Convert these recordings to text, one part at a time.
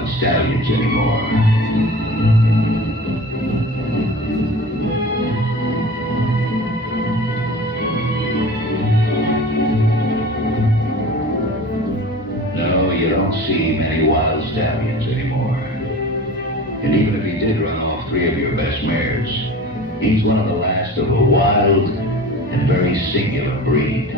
wild stallions anymore. No, you don't see many wild stallions anymore. And even if he did run off 3 of your best mares, he's one of the last of a wild and very singular breed.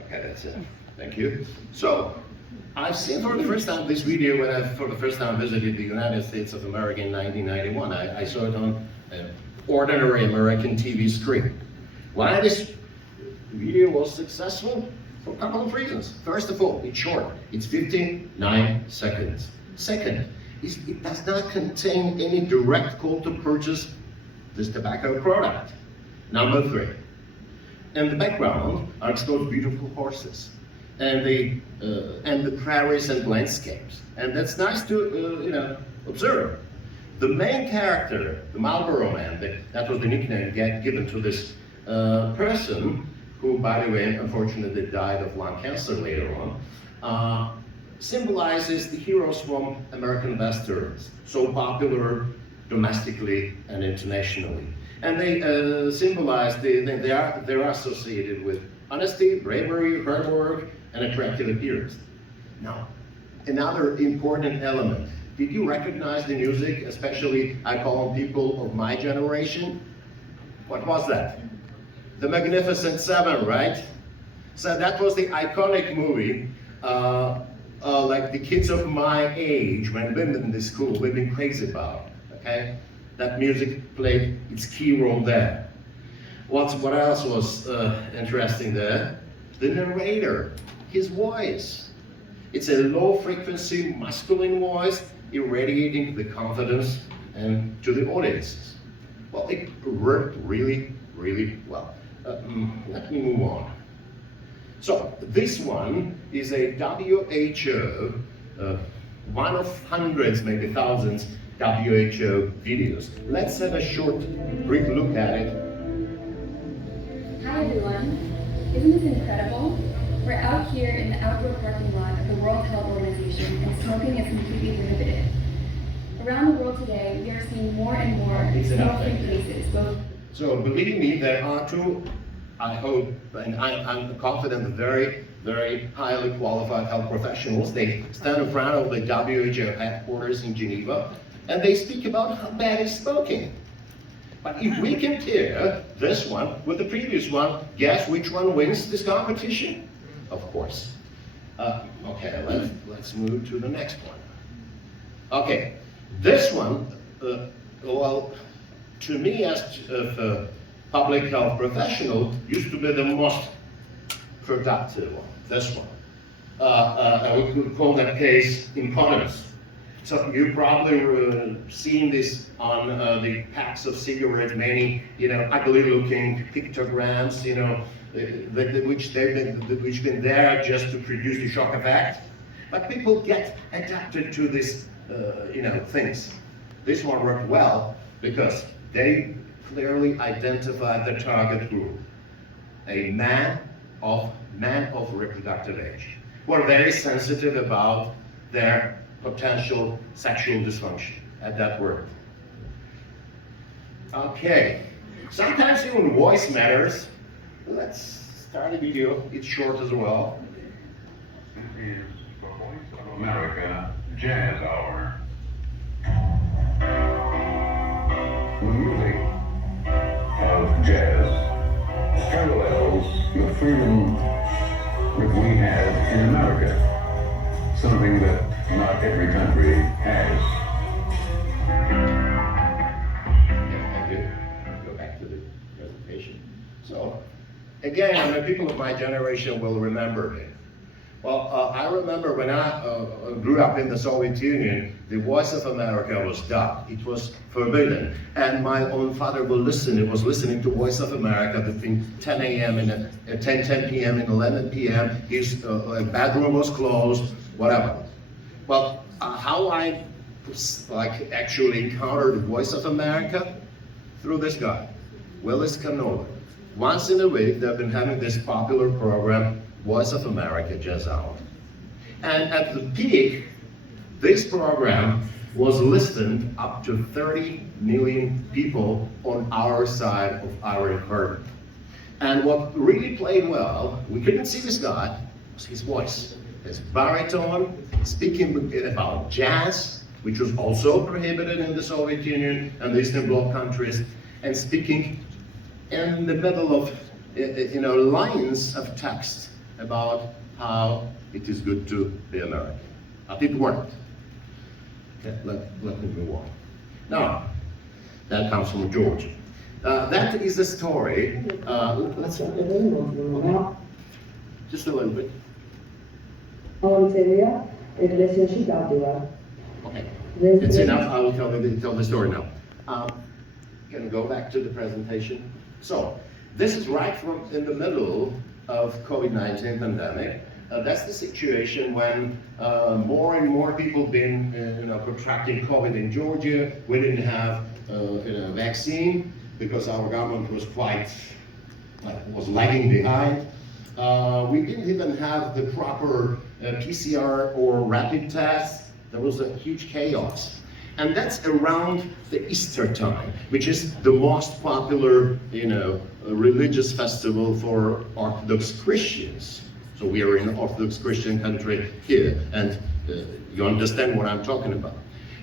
Okay, that's it. Thank you. So, I've seen for the first time this video when I for the first time visited the United States of America in 1991. I saw it on an ordinary American TV screen. Why this video was successful? For a couple of reasons. First of all, it's short. It's 59 seconds. Second, it does not contain any direct call to purchase this tobacco product. Number 3. In the background are exposed beautiful horses and the prairies and landscapes. And that's nice to observe. The main character, the Marlboro Man, that was the nickname given to this person, who, by the way, unfortunately died of lung cancer later on, symbolizes the heroes from American westerns, so popular domestically and internationally. And they symbolize, they're associated with honesty, bravery, hard work, and attractive appearance. Now, another important element. Did you recognize the music, especially I call them people of my generation? What was that? The Magnificent Seven, right? So that was the iconic movie, like the kids of my age, when women in the school, we've been crazy about, okay? That music played its key role there. What else was interesting there? The narrator, his voice. It's a low-frequency masculine voice irradiating the confidence and to the audiences. Well, it worked really, really well. Let me move on. So this one is a WHO, one of hundreds, maybe thousands, WHO videos. Let's have a short, brief look at it. Hi everyone, isn't this incredible? We're out here in the outdoor parking lot of the World Health Organization and smoking is completely prohibited. Around the world today, we are seeing more and more smoke-free places, both. So believe me, there are two, I hope, and I'm confident, very, very highly qualified health professionals. They stand in front of the WHO headquarters in Geneva, and they speak about how bad is smoking. But if we compare this one with the previous one, guess which one wins this competition? Of course. Okay, let's move to the next one. Okay, this one, well, to me as a public health professional, used to be the most productive one, this one. We could call that case incontinence. So you probably seen this on the packs of cigarettes, many, ugly-looking pictograms, which been there just to produce the shock effect. But people get adapted to this, things. This one worked well because they clearly identified the target group, a man of reproductive age, who are very sensitive about their potential sexual dysfunction at that word. Okay, sometimes even voice matters. Let's start a video, it's short as well. This is the Voice of America Jazz Hour. The music of jazz parallels the freedom that we have in America, something that not every country has. Go back to the presentation. So, again, people of my generation will remember it. Well, I remember when I grew up in the Soviet Union, the Voice of America was dubbed. It was forbidden. And my own father was listening to Voice of America between 10 a.m. and 10 p.m. and 11 p.m. His bedroom was closed, whatever. Well, how I like actually encounter the voice of America? Through this guy, Willis Canola. Once in a week, they've been having this popular program, Voice of America Jazz Hour. And at the peak, this program was listened up to 30 million people on our side of Iron Curtain. And what really played well, we couldn't see this guy, was his voice. His baritone, speaking about jazz, which was also prohibited in the Soviet Union and the Eastern Bloc countries, and speaking in the middle of lines of text about how it is good to be American. But it worked. Okay, let me move on. Now, that comes from Georgia. That is a story. Let's just a little bit. Okay, it's enough. I will tell the story now. Can go back to the presentation. So, this is right from in the middle of COVID-19 pandemic. That's the situation when more and more people been contracting COVID in Georgia. We didn't have a vaccine because our government was was lagging behind. We didn't even have the proper PCR or rapid tests. There was a huge chaos. And that's around the Easter time, which is the most popular, religious festival for Orthodox Christians. So we are in an Orthodox Christian country here, and you understand what I'm talking about.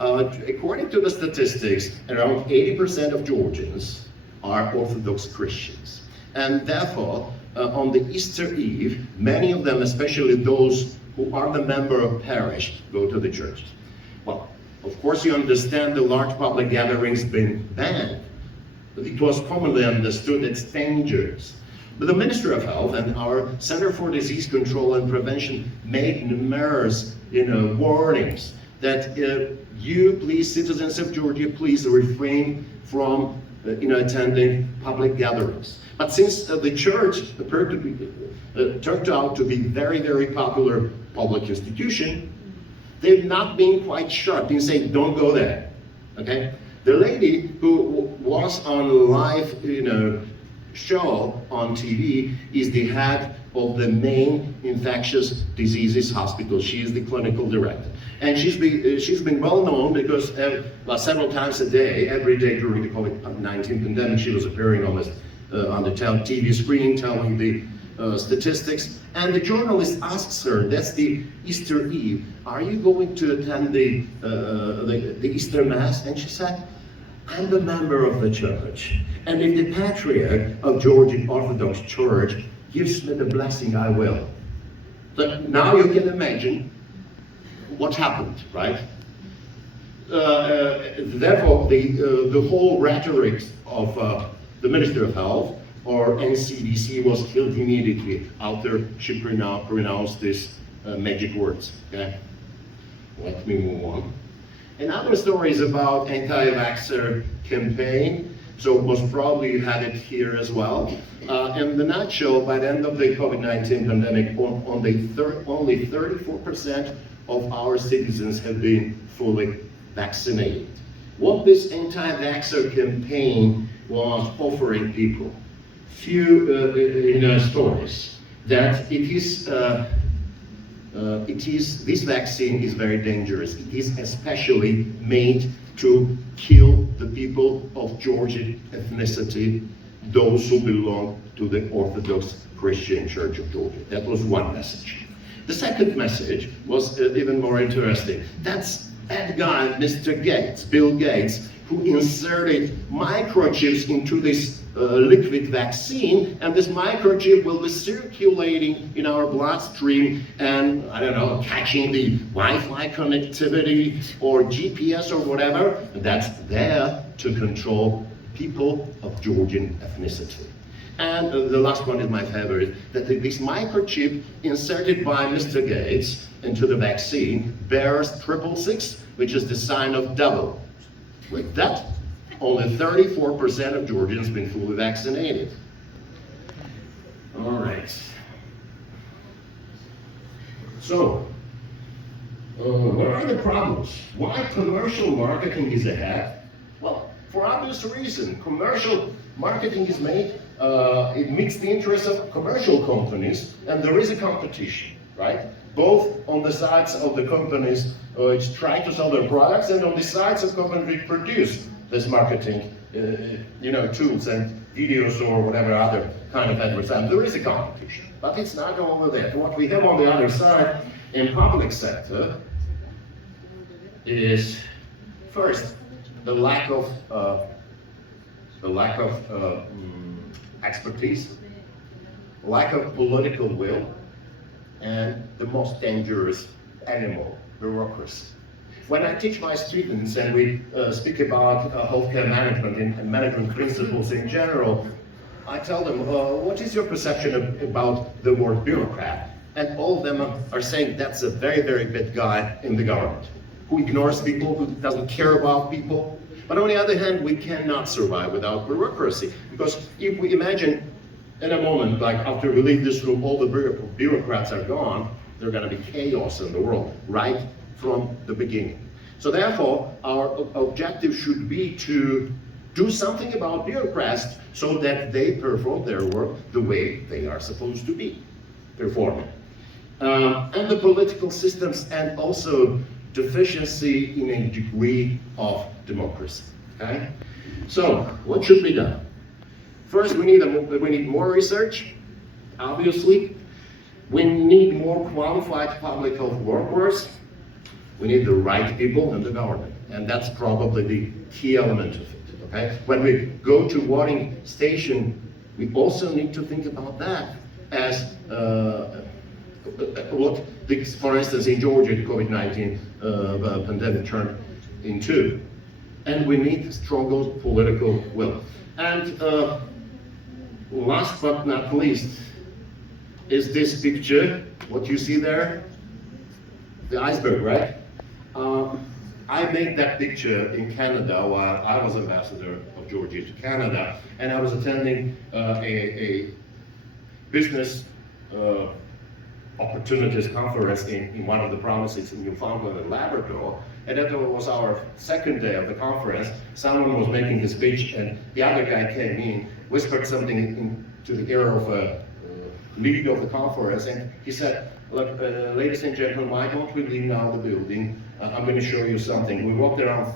According to the statistics, around 80% of Georgians are Orthodox Christians. And therefore, on the Easter Eve, many of them, especially those who are the member of parish, go to the church. Well, of course you understand the large public gatherings been banned, but it was commonly understood it's dangerous. But the Ministry of Health and our Center for Disease Control and Prevention made numerous, warnings that you, please, citizens of Georgia, please refrain from, attending public gatherings. But since the church appeared to be, turned out to be very, very popular public institution, they've not been quite sharp in saying, don't go there, okay? The lady who was on live, show on TV is the head of the main infectious diseases hospital. She is the clinical director. And she's been well known because several times a day, every day during the COVID-19 pandemic, she was appearing on the TV screen telling the statistics. And the journalist asks her, that's the Easter Eve, are you going to attend the Easter Mass? And she said, I'm a member of the church. And if the Patriarch of Georgian Orthodox Church gives me the blessing, I will. So now you can imagine what happened, right? Therefore, the whole rhetoric of the Ministry of Health or NCDC was killed immediately after she pronounced these magic words. Okay, let me move on. Another story is about anti-vaxxer campaign. So most probably you had it here as well. In the nutshell, by the end of the COVID-19 pandemic, only 34% of our citizens have been fully vaccinated. What this anti-vaxxer campaign was offering people, few stories that this vaccine is very dangerous. It is especially made to kill the people of Georgian ethnicity, those who belong to the Orthodox Christian Church of Georgia. That was one message. The second message was even more interesting. That's that guy, Mr. Gates, Bill Gates, who inserted microchips into this liquid vaccine, and this microchip will be circulating in our bloodstream and, I don't know, catching the Wi-Fi connectivity or GPS or whatever. That's there to control people of Georgian ethnicity. And the last one is my favorite, that this microchip inserted by Mr. Gates into the vaccine bears 666, which is the sign of double. With that, only 34% of Georgians have been fully vaccinated. All right. So, what are the problems? Why commercial marketing is ahead? Well, for obvious reason. Commercial marketing is made, it meets the interests of commercial companies, and there is a competition, right? Both on the sides of the companies which try to sell their products, and on the sides of companies which produce this marketing, tools and videos or whatever other kind of advertising. There is a competition, but it's not over there. What we have on the other side in public sector is first the lack of expertise, lack of political will, and the most dangerous animal, bureaucracy. When I teach my students and we speak about healthcare management and management principles in general, I tell them, what is your perception about the word bureaucrat? And all of them are saying that's a very, very bad guy in the government, who ignores people, who doesn't care about people. But on the other hand, we cannot survive without bureaucracy, because if we imagine in a moment, like after we leave this room, all the bureaucrats are gone, there's going to be chaos in the world, right from the beginning. So therefore, our objective should be to do something about bureaucrats so that they perform their work the way they are supposed to be performing. And the political systems, and also deficiency in a degree of democracy. Okay? So, what should be done? First, we need more research, obviously. We need more qualified public health workers. We need the right people in the government, and that's probably the key element of it. Okay? When we go to voting station, we also need to think about that as what, for instance, in Georgia, the COVID-19 pandemic turned into. And we need stronger political will. And last but not least is this picture, what you see there, the iceberg, right? I made that picture in Canada while I was ambassador of Georgia to Canada, and I was attending a business opportunities conference in one of the provinces in Newfoundland and Labrador, and that was our second day of the conference. Someone was making a speech, and the other guy came in, whispered something into the ear of a lead of the conference, and he said, look, ladies and gentlemen, why don't we leave now the building? I'm going to show you something. We walked around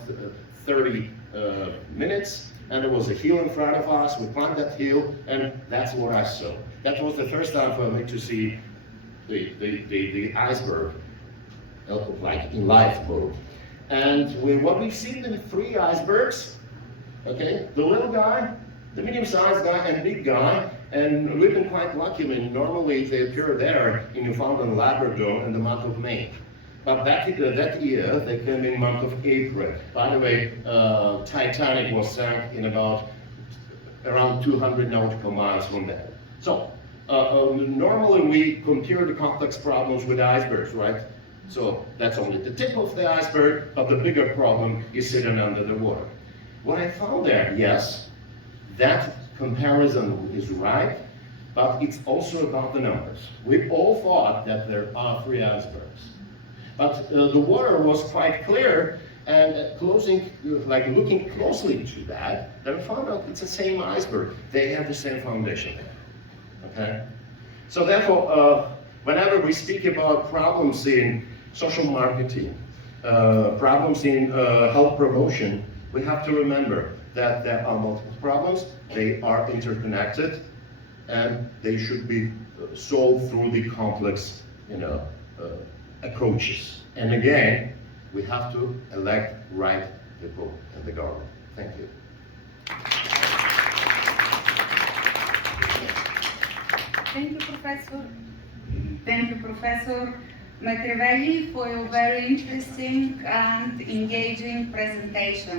30 minutes, and there was a hill in front of us. We climbed that hill, and that's what I saw. That was the first time for me to see the iceberg, like in life mode. And what we've seen in the three icebergs, okay, the little guy, the medium-sized guy, and big guy, and we've been quite lucky. I mean, normally they appear there in Newfoundland and Labrador in the month of May. But that year, they came in the month of April. By the way, Titanic was sunk in around 200 nautical miles from there. So, normally we compare the complex problems with icebergs, right? So that's only the tip of the iceberg, but the bigger problem is sitting under the water. What I found there, yes, that comparison is right, but it's also about the numbers. We all thought that there are three icebergs. But the water was quite clear, and looking closely to that, then we found out it's the same iceberg. They have the same foundation there, okay? So therefore, whenever we speak about problems in social marketing, problems in health promotion, we have to remember that there are multiple problems, they are interconnected, and they should be solved through the complex, approaches. And again, we have to elect right people in the government. Thank you. Thank you, Professor. Thank you, Professor Machiavelli, for your very interesting and engaging presentation.